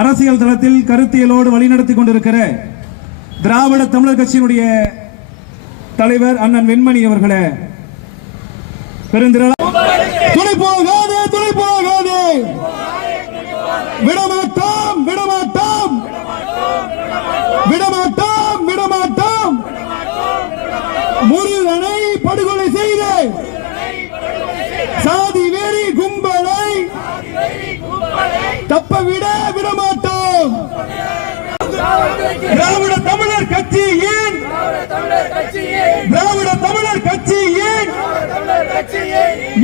அரசியல் தளத்தில் கருத்தியலோடு வழிநடத்தி கொண்டிருக்கிற திராவிட தமிழர் கட்சியினுடைய தலைவர் அண்ணன் வெண்மணி அவர்களே பெருந்திரள துணை போகாதே விடமாட்டோம். விடமாட்டோம் விடமாட்டோம் முருகனை படுகொலை செய்த சாதி வெறி கும்பலை தப்ப விட விடமாட்டோம் திராவிட தமிழர் கட்சியின் திராவிட தமிழர் கட்சியின்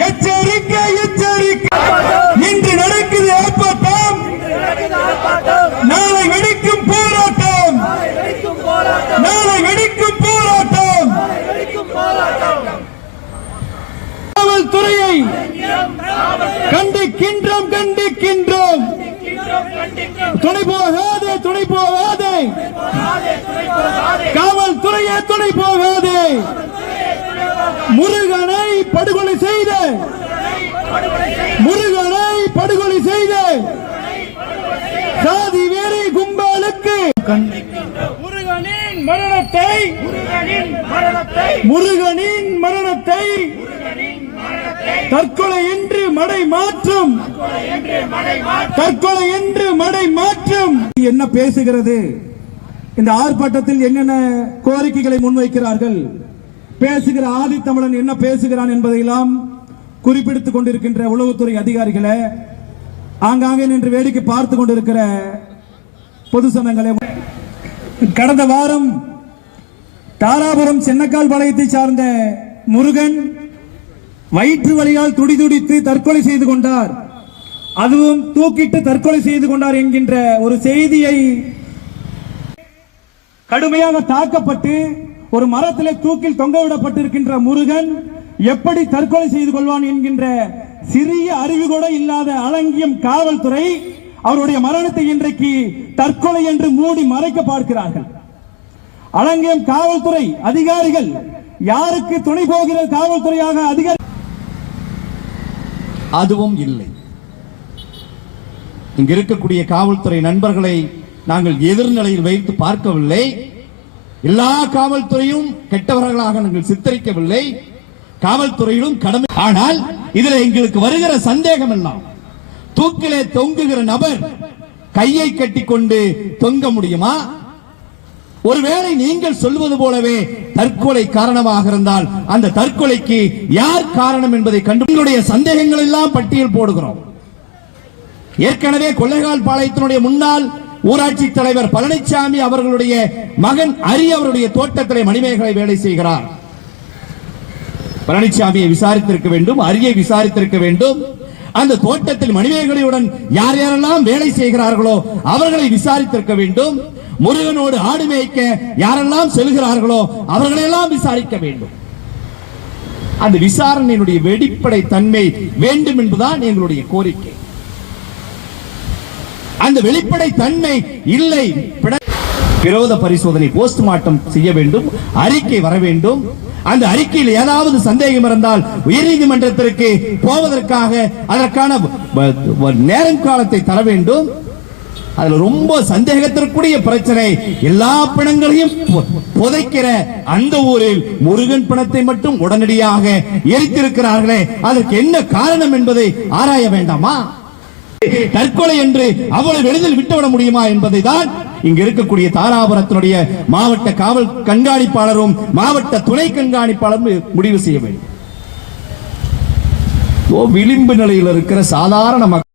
எச்சரிக்கை எச்சரிக்கை இன்று நடக்குது ஆர்ப்பாட்டம் நாளை வெடிக்கும் போராட்டம் நாளை வெடிக்கும் போராட்டம் காவல்துறையை கண்டிக்கின்றோம். துணை போகாதே துணை போகாதே. காவல்துறையே துணை போகாதே. முருகனை படுகொலை செய்த. முருகனை படுகொலை செய்த. சாதி வேறி கும்பலுக்கு. முருகனின் மரணத்தை. முருகனின் மரணத்தை. தற்கொலை என்று மடை மாற்றம். தற்கொலை என்று மடை மாற்றம். என்ன பேசுகிறது? இந்த ஆர்ப்பாட்டத்தில் என்னென்ன கோரிக்கைகளை முன்வைக்கிறார்கள்? பேசுகிற ஆதித்தமிழன் என்ன பேசுகிறான் என்பதையெல்லாம் குறிப்பிடுத்துக் கொண்டிருக்கின்ற உளவுத்துறை அதிகாரிகளை ஆங்காங்கே நின்று வேடிக்கை பார்த்து கொண்டிருக்கிற பொது சனங்களை கடந்த வாரம் தாராபுரம் சென்னக்கால் பாளையத்தை சார்ந்த முருகன் வயிற்று வலியால் துடிதுடித்து தற்கொலை செய்து கொண்டார். அதுவும் தூக்கிட்டு தற்கொலை செய்து கொண்டார் என்கின்ற ஒரு செய்தியை கடுமையாக தாக்கப்பட்டு ஒரு மரத்தில் தூக்கில் தொங்கவிடப்பட்டிருக்கின்ற முருகன் எப்படி தற்கொலை செய்து கொள்வான் என்கின்ற சிறிய அறிவு கூட இல்லாத அலங்கியம் காவல்துறை அவருடைய மரணத்தை இன்றைக்கு தற்கொலை என்று மூடி மறைக்க பார்க்கிறார்கள். அலங்கியம் காவல்துறை அதிகாரிகள் யாருக்கு துணை போகிற காவல்துறையாக அதிகாரி அதுவும் இல்லை. இங்க இருக்கக்கூடிய காவல்துறை நண்பர்களை நாங்கள் எதிர்நிலையில் வைத்து பார்க்கவில்லை. எல்லா காவல்துறையும் கெட்டவர்களாக நாங்கள் சித்தரிக்கவில்லை. காவல்துறையிலும் கடமை. ஆனால் இதுல எங்களுக்கு வருகிற சந்தேகம் எல்லாம் தூக்கிலே தொங்குகிற நபர் கையை கட்டிக்கொண்டு தொங்க முடியுமா? ஒருவேளை நீங்கள் சொல்வது போலவே தற்கொலை காரணமாக இருந்தால் அந்த தற்கொலைக்கு யார் காரணம் என்பதை கண்டு உங்களுடைய சந்தேகங்கள் எல்லாம் பட்டியல் போடுகிறோம். ஏற்கனவே கொள்ளைகால் பாளையத்தினுடைய முன்னாள் ஊராட்சி தலைவர் பழனிசாமி அவர்களுடைய மகன் அரி அவருடைய தோட்டத்திலே மணிமேகலை வேலை செய்கிறார். பழனிசாமியை விசாரித்திருக்க வேண்டும் அரியை விசாரித்திருக்க வேண்டும். அந்த தோட்டத்தில் மணிமேகலையுடன் யார் யாரெல்லாம் வேலை செய்கிறார்களோ அவர்களை விசாரித்திருக்க வேண்டும். முருகனோடு ஆடு மேய்க்க யாரெல்லாம் செல்கிறார்களோ அவர்களையெல்லாம் விசாரிக்க வேண்டும். அந்த விசாரணையினுடைய வெளிப்படை தன்மை வேண்டும் என்பதுதான் எங்களுடைய கோரிக்கை. அந்த வெளிப்படை தன்மை இல்லை. விரோத பரிசோதனை போஸ்ட்மார்ட்டம் செய்ய வேண்டும் அறிக்கை வர வேண்டும். அந்த அறிக்கையில் ஏதாவது சந்தேகம் இருந்தால் உயர்நீதிமன்றத்திற்கு போவதற்காக அதற்கான நேரம் காலத்தை தர வேண்டும். அதுல ரொம்ப சந்தேகத்திற்குரிய பிரச்சனை எல்லா பிணங்களையும் பொ- புதைக்கிற அந்த ஊரில் முருகன் பிணத்தை மட்டும் உடனடியாக எரித்திருக்கிறார்களே அதற்கு என்ன காரணம் என்பதை ஆராய வேண்டாமா? தற்கொலை என்று அவ்வளவு எளிதில் விட்டுவிட முடியுமா என்பதை தான் இங்க இருக்கக்கூடிய தாராபுரத்தினுடைய மாவட்ட காவல் கண்காணிப்பாளரும் மாவட்ட துணை கண்காணிப்பாளரும் முடிவு செய்ய வேண்டும். ஓ, விளிம்பு நிலையில் இருக்கிற சாதாரண மக்கள்